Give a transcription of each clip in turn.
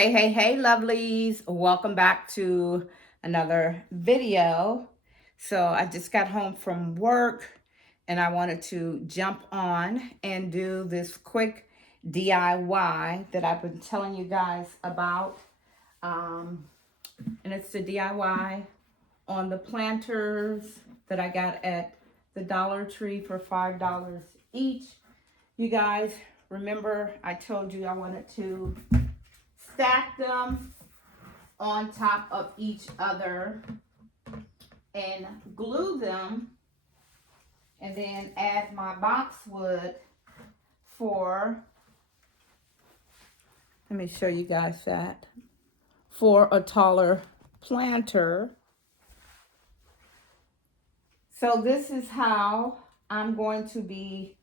Hey, lovelies. Welcome back to another video. So I just got home from work and I wanted to jump on and do this quick DIY that I've been telling you guys about. Um, and it's the DIY on the planters that I got at the Dollar Tree for $5 each. You guys, remember I told you I wanted to stack them on top of each other and glue them and then add my boxwood for, let me show you guys that, for a taller planter. So this is how I'm going to be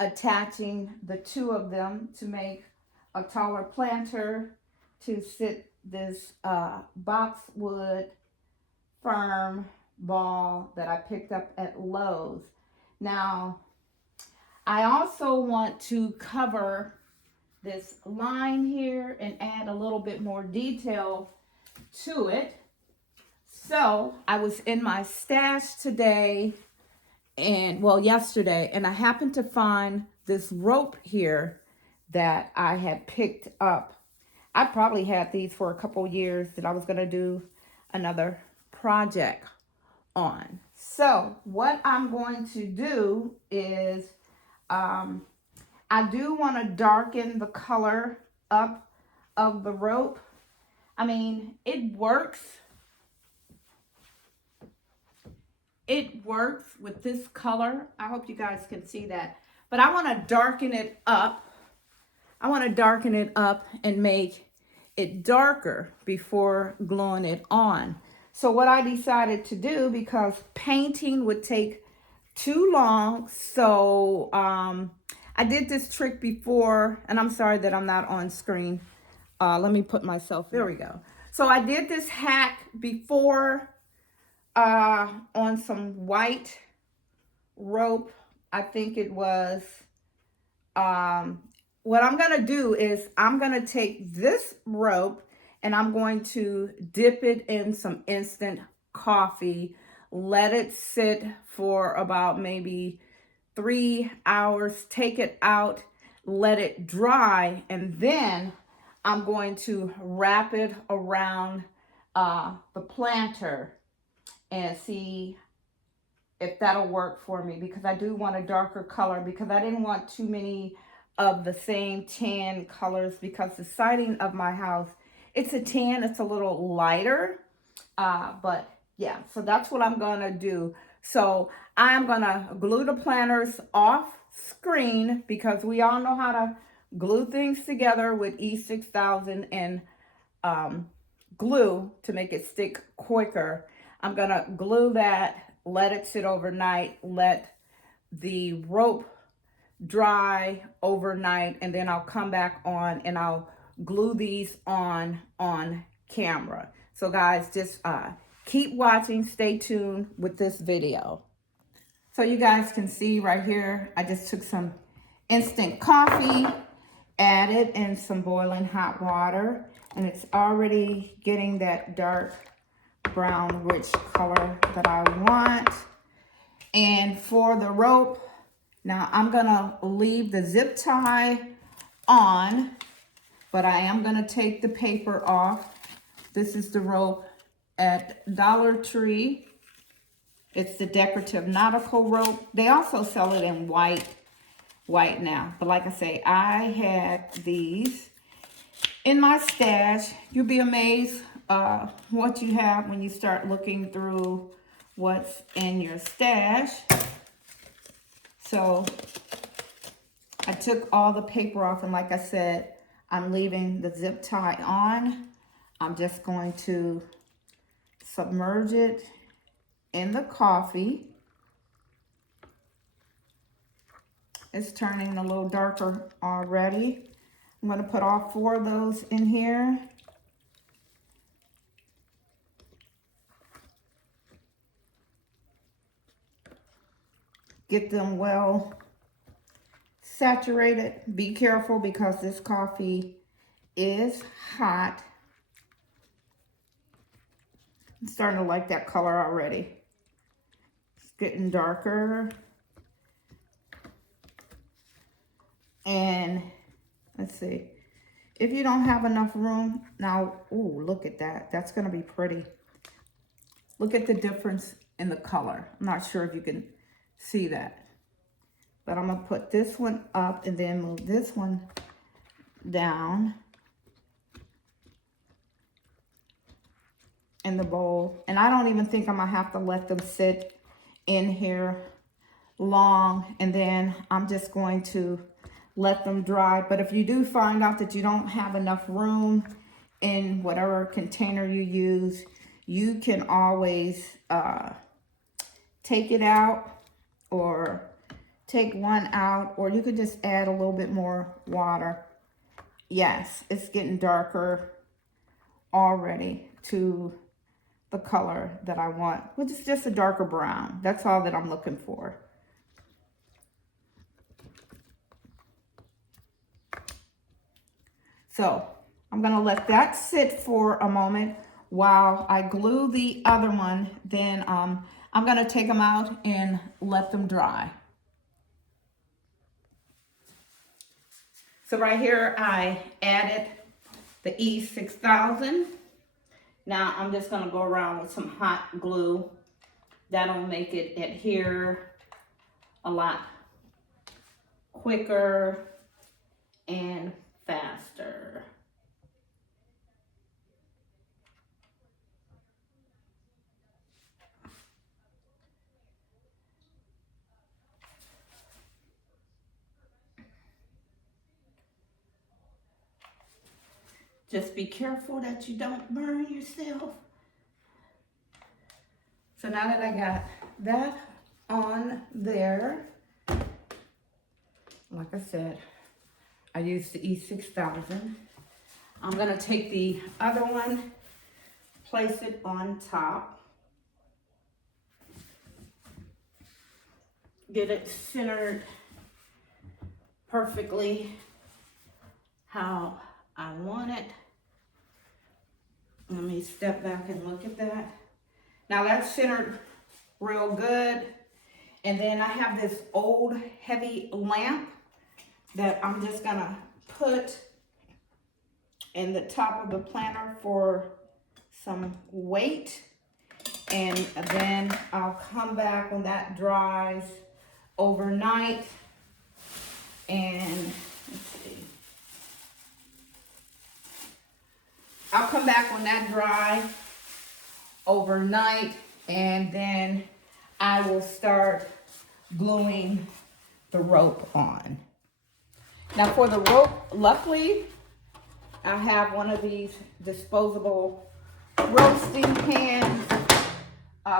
attaching the two of them to make a taller planter to sit this boxwood firm ball that I picked up at Lowe's. Now, I also want to cover this line here and add a little bit more detail to it. So I was in my stash today yesterday, and I happened to find this rope here that I had picked up. I probably had these for a couple years that I was going to do another project on. So what I'm going to do is I do want to darken the color up of the rope. I mean, it works. It works with this color. I hope you guys can see that. But I want to darken it up. I want to darken it up and make it darker before gluing it on. So what I decided to do, because painting would take too long, so I did this trick before, and I'm sorry that I'm not on screen. Let me put myself, there we go. So I did this hack before on some white rope. I think it was, what I'm going to do is I'm going to take this rope and I'm going to dip it in some instant coffee, let it sit for about maybe 3 hours, take it out, let it dry, and then I'm going to wrap it around the planter and see if that'll work for me, because I do want a darker color, because I didn't want too many of the same tan colors, because the siding of my house, it's a tan, it's a little lighter, but yeah, so that's what I'm gonna do. So I'm gonna glue the planters off screen, because we all know how to glue things together with E6000 and glue to make it stick quicker. I'm gonna glue that, let it sit overnight, let the rope dry overnight, and then I'll come back on and I'll glue these on camera. So guys, just keep watching, stay tuned with this video. So you guys can see right here, I just took some instant coffee, added in some boiling hot water, and it's already getting that dark brown rich color that I want. And for the rope, now I'm gonna leave the zip tie on, but I am gonna take the paper off. This is the rope at Dollar Tree. It's the decorative nautical rope. They also sell it in white now. But like I say, I had these in my stash. You'll be amazed what you have when you start looking through what's in your stash. So I took all the paper off, and like I said, I'm leaving the zip tie on. I'm just going to submerge it in the coffee. It's turning a little darker already. I'm going to put all 4 of those in here. Get them well saturated. Be careful, because this coffee is hot. I'm starting to like that color already. It's getting darker. And let's see. If you don't have enough room, now, ooh, look at that. That's going to be pretty. Look at the difference in the color. I'm not sure if you can see that. But I'm going to put this one up and then move this one down in the bowl. And I don't even think I'm going to have to let them sit in here long. And then I'm just going to let them dry. But if you do find out that you don't have enough room in whatever container you use, you can always take it out or take one out, or you could just add a little bit more water. Yes, it's getting darker already to the color that I want, which is just a darker brown. That's all that I'm looking for. So I'm going to let that sit for a moment while I glue the other one. Then I'm going to take them out and let them dry. So right here, I added the E6000. Now I'm just going to go around with some hot glue. That'll make it adhere a lot quicker and faster. Just be careful that you don't burn yourself. So now that I got that on there, like I said, I used the E6000. I'm gonna take the other one, place it on top, get it centered perfectly how I want it. Let me step back and look at that. Now that's centered real good. And then I have this old heavy lamp that I'm just gonna put in the top of the planter for some weight. And then I'll come back when that dries overnight. And let's see. I'll come back when that dries overnight, and then I will start gluing the rope on. Now for the rope, luckily, I have one of these disposable roasting pans,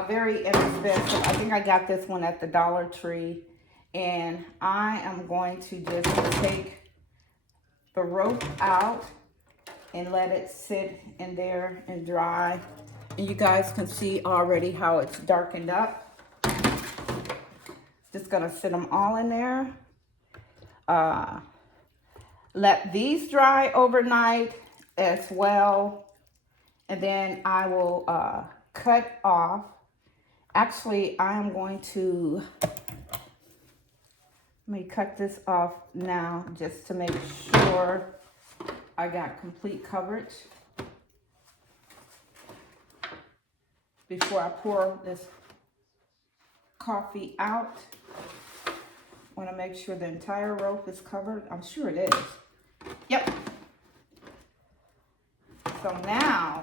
very inexpensive. I think I got this one at the Dollar Tree, and I am going to just take the rope out and let it sit in there and dry. And you guys can see already how it's darkened up. Just gonna sit them all in there. Let these dry overnight as well. And then I will cut off. Actually, I am going to, let me cut this off now just to make sure I got complete coverage before I pour this coffee out. I want to make sure the entire rope is covered. I'm sure it is. Yep. So now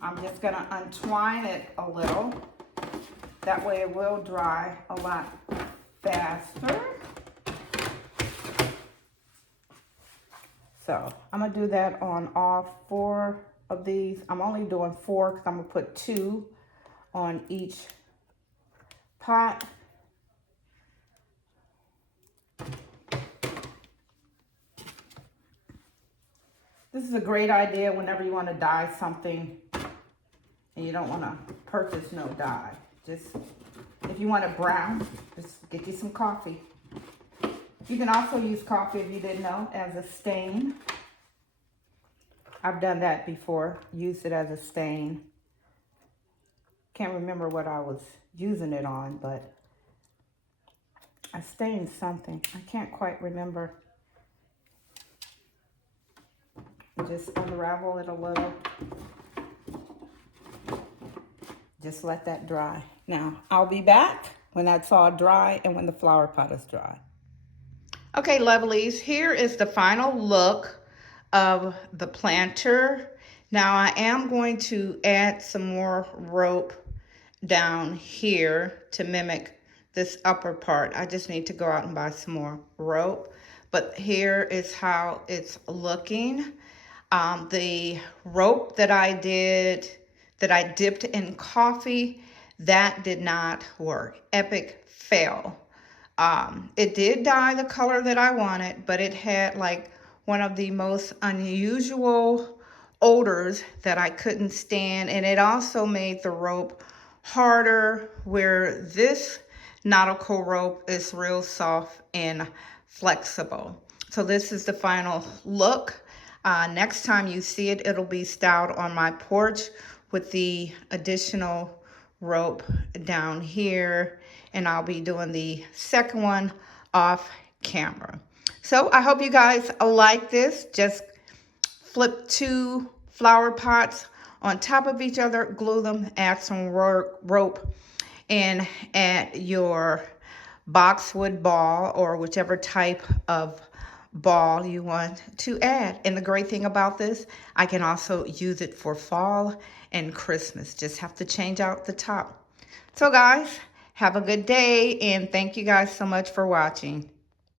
I'm just going to untwine it a little. That way it will dry a lot faster. So I'm gonna do that on all 4 of these. I'm only doing 4 because I'm gonna put 2 on each pot. This is a great idea whenever you want to dye something and you don't want to purchase no dye. Just, if you want it brown, just get you some coffee. You can also use coffee, if you didn't know, as a stain. I've done that before, used it as a stain. Can't remember what I was using it on, but I stained something. I can't quite remember. Just unravel it a little. Just let that dry. Now, I'll be back when that's all dry and when the flower pot is dry. Okay, lovelies, here is the final look of the planter. Now, I am going to add some more rope down here to mimic this upper part. I just need to go out and buy some more rope. But here is how it's looking. The rope that I dipped in coffee, that did not work. Epic fail. It did dye the color that I wanted, but it had like one of the most unusual odors that I couldn't stand. And it also made the rope harder, where this nautical rope is real soft and flexible. So this is the final look. Next time you see it, it'll be styled on my porch with the additional rope down here, and I'll be doing the second one off camera. So I hope you guys like this. Just flip 2 flower pots on top of each other, glue them, add some rope, and add your boxwood ball or whichever type of ball you want to add. And the great thing about this, I can also use it for fall and Christmas. Just have to change out the top. So guys, have a good day, and thank you guys so much for watching.